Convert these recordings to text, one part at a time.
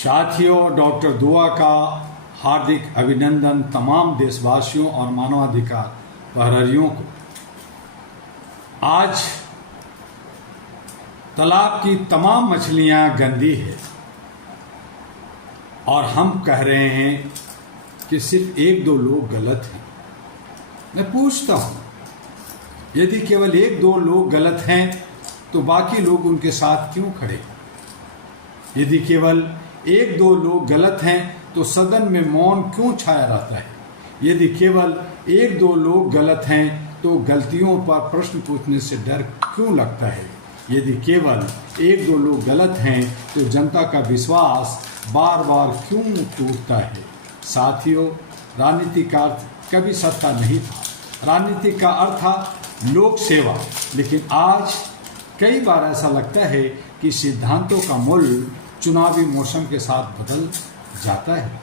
साथियों, डॉक्टर दुआ का हार्दिक अभिनंदन तमाम देशवासियों और मानवाधिकार प्रहरियों को। आज तालाब की तमाम मछलियां गंदी है और हम कह रहे हैं कि सिर्फ एक दो लोग गलत हैं। मैं पूछता हूं, यदि केवल एक दो लोग गलत हैं तो बाकी लोग उनके साथ क्यों खड़े? यदि केवल एक दो लोग गलत हैं तो सदन में मौन क्यों छाया रहता है? यदि केवल एक दो लोग गलत हैं तो गलतियों पर प्रश्न पूछने से डर क्यों लगता है? यदि केवल एक दो लोग गलत हैं तो जनता का विश्वास बार बार क्यों टूटता है? साथियों, राजनीति का अर्थ कभी सत्ता नहीं था। राजनीति का अर्थ था लोक सेवा। लेकिन आज कई बार ऐसा लगता है कि सिद्धांतों का मूल्य चुनावी मौसम के साथ बदल जाता है।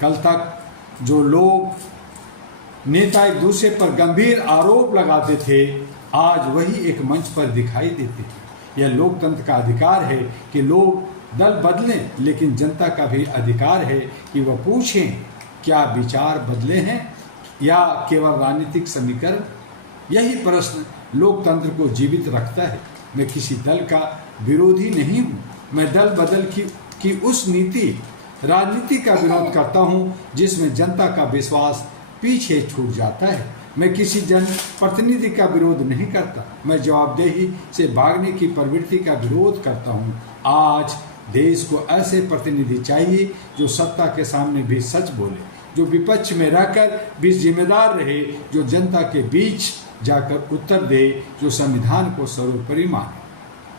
कल तक जो लोग नेता एक दूसरे पर गंभीर आरोप लगाते थे, आज वही एक मंच पर दिखाई देते हैं। यह लोकतंत्र का अधिकार है कि लोग दल बदलें, लेकिन जनता का भी अधिकार है कि वह पूछें क्या विचार बदले हैं या केवल राजनीतिक समीकरण। यही प्रश्न लोकतंत्र को जीवित रखता है। मैं किसी दल का विरोधी नहीं हूँ। मैं दल बदल की उस नीति राजनीति का विरोध करता हूँ जिसमें जनता का विश्वास पीछे छूट जाता है। मैं किसी जन प्रतिनिधि का विरोध नहीं करता। मैं जवाबदेही से भागने की प्रवृत्ति का विरोध करता हूँ। आज देश को ऐसे प्रतिनिधि चाहिए जो सत्ता के सामने भी सच बोले, जो विपक्ष में रहकर भी जिम्मेदार रहे, जो जनता के बीच जाकर उत्तर दे, जो संविधान को सर्वोपरि माने।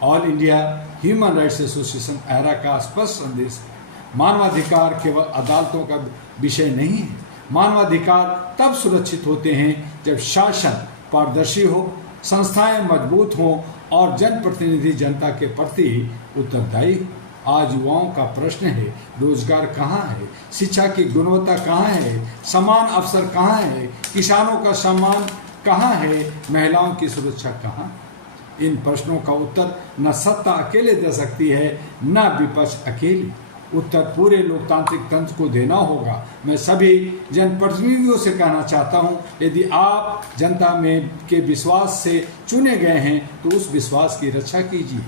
All India human rights association एहरा का स्पष्ट संदेश है, मानवाधिकार केवल अदालतों का विषय नहीं है। मानवाधिकार तब सुरक्षित होते हैं जब शासन पारदर्शी हो, संस्थाएं मजबूत हों और जनप्रतिनिधि जनता के प्रति उत्तरदायी हो। आज युवाओं का प्रश्न है, रोजगार कहाँ है? शिक्षा की गुणवत्ता कहाँ है? समान अवसर कहाँ है? किसानों का सम्मान कहाँ है? महिलाओं की सुरक्षा कहाँ? इन प्रश्नों का उत्तर न सत्ता अकेले दे सकती है, न विपक्ष अकेले। उत्तर पूरे लोकतांत्रिक तंत्र को देना होगा। मैं सभी जनप्रतिनिधियों से कहना चाहता हूं, यदि आप जनता में के विश्वास से चुने गए हैं तो उस विश्वास की रक्षा कीजिए।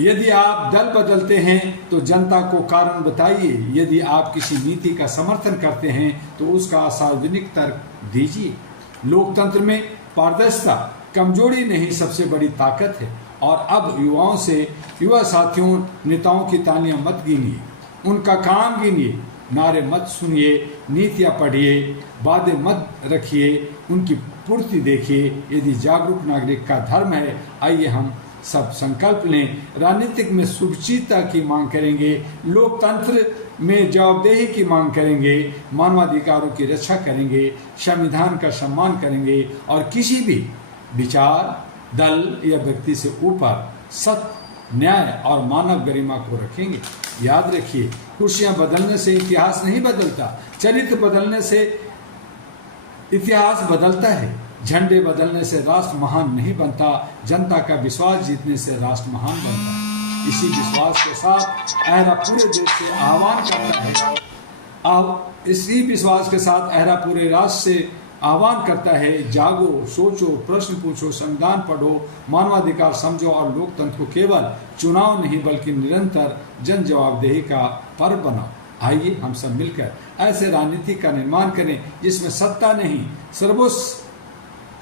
यदि आप दल बदलते हैं तो जनता को कारण बताइए। यदि आप किसी नीति का समर्थन करते हैं तो उसका सार्वजनिक तर्क दीजिए। लोकतंत्र में पारदर्शिता कमजोरी नहीं, सबसे बड़ी ताकत है। और अब युवा साथियों, नेताओं की तालियां मत गिनिए, उनका काम गिनिए, नारे मत सुनिए, नीतियां पढ़िए, वादे मत रखिए, उनकी पूर्ति देखिए। यदि जागरूक नागरिक का धर्म है, आइए हम सब संकल्प लें। राजनीतिक में शुभचिंता की मांग करेंगे, लोकतंत्र में जवाबदेही की मांग करेंगे, मानवाधिकारों की रक्षा करेंगे, संविधान का सम्मान करेंगे और किसी भी विचार, दल या व्यक्ति से ऊपर सत्य, न्याय और मानव गरिमा को रखेंगे। याद रखिए, कुर्सियां बदलने से इतिहास नहीं बदलता, चरित्र बदलने से इतिहास बदलता है। झंडे बदलने से राष्ट्र महान नहीं बनता, जनता का विश्वास जीतने से राष्ट्र महान बनता है। इसी विश्वास के साथ एहरा पूरे देश से आह्वान करता है। इसी विश्वास के साथ एहरा पूरे राष्ट्र से आह्वान करता है, जागो, सोचो, प्रश्न पूछो, संविधान पढ़ो, मानवाधिकार समझो और लोकतंत्र को केवल चुनाव नहीं बल्कि निरंतर जन जवाबदेही का पर्व बनाओ। आइए हम सब मिलकर ऐसे राजनीति का निर्माण करें जिसमें सत्ता नहीं,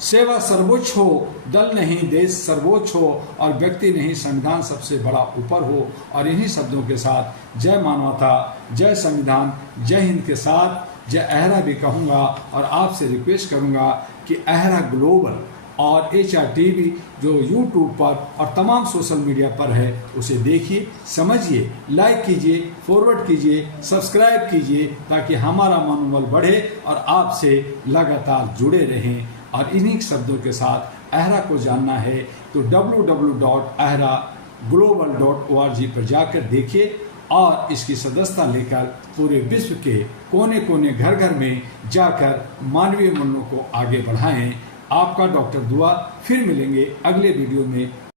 सेवा सर्वोच्च हो, दल नहीं देश सर्वोच्च हो और व्यक्ति नहीं संविधान सबसे बड़ा ऊपर हो। और इन्हीं शब्दों के साथ जय मानवता, जय संविधान, जय हिंद के साथ जय एहरा भी कहूँगा और आपसे रिक्वेस्ट करूँगा कि एहरा ग्लोबल और HRTV जो YouTube पर और तमाम सोशल मीडिया पर है उसे देखिए, समझिए, लाइक कीजिए, फॉरवर्ड कीजिए, सब्सक्राइब कीजिए ताकि हमारा मनोबल बढ़े और आपसे लगातार जुड़े रहें। और इन्हीं शब्दों के साथ एहरा को जानना है तो www.ehraglobal.org पर जाकर देखिए और इसकी सदस्यता लेकर पूरे विश्व के कोने कोने घर घर में जाकर मानवीय मूल्यों को आगे बढ़ाएं। आपका डॉक्टर दुआ। फिर मिलेंगे अगले वीडियो में।